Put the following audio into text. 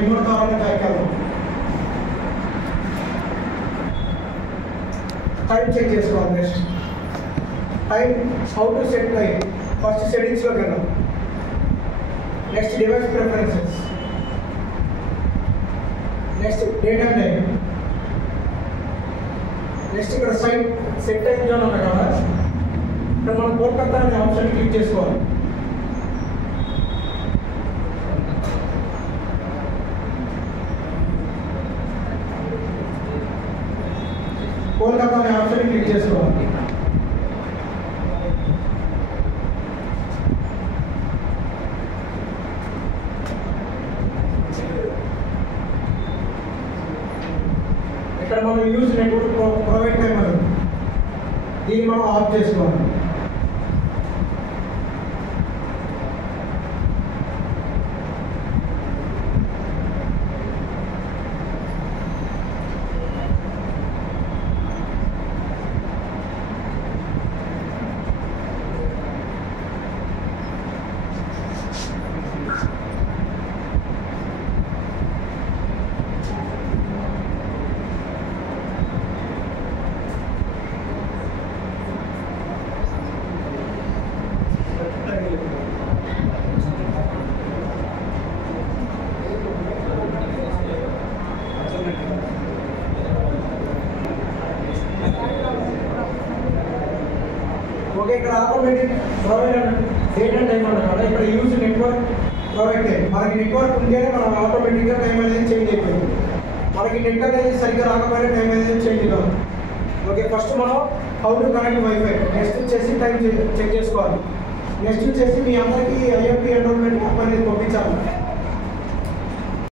Remote కావాలని time check చేసుకోవాలి. Next time how to set time. First సెట్టింగ్స్లోకి వెళ్దాం. Next device preferences. Next date and time. Next ఇక్కడ site set time zone ఉంది కదా, ఇక్కడ మనం కోల్కతా అనే ఆప్షన్ క్లిక్ చేసుకోవాలి. కోల్కతా అనే ఆప్షన్ క్లిక్ చేసుకోవాలి. ఇక్కడ మనం యూజ్ నెట్వర్క్ ప్రొవైడ్ టైం అని దీన్ని మనం ఆఫ్ చేసుకోవాలి. ఓకే, ఇక్కడ automatic provide date and time అన్నమాట. ఇక్కడ యూజ్ నెట్వర్క్ ప్రొవైడ్ టైం. మనకి నెట్వర్క్ ఉంటేనే మనం ఆటోమేటిక్గా టైం అనేది చేంజ్ అయిపోయింది. మనకి నెట్ అనేది సరిగ్గా రాకపోయినా టైం అనేది చేంజ్ కాదు. ఓకే, ఫస్ట్ మనం how to connect wifi. Next వచ్చేసి టైం చెక్ చేసుకోవాలి. నెక్స్ట్ వచ్చేసి మీ అందరికీ ఐఎంపీ ఎన్రోల్మెంట్ యాప్ అనేది పంపించాలి.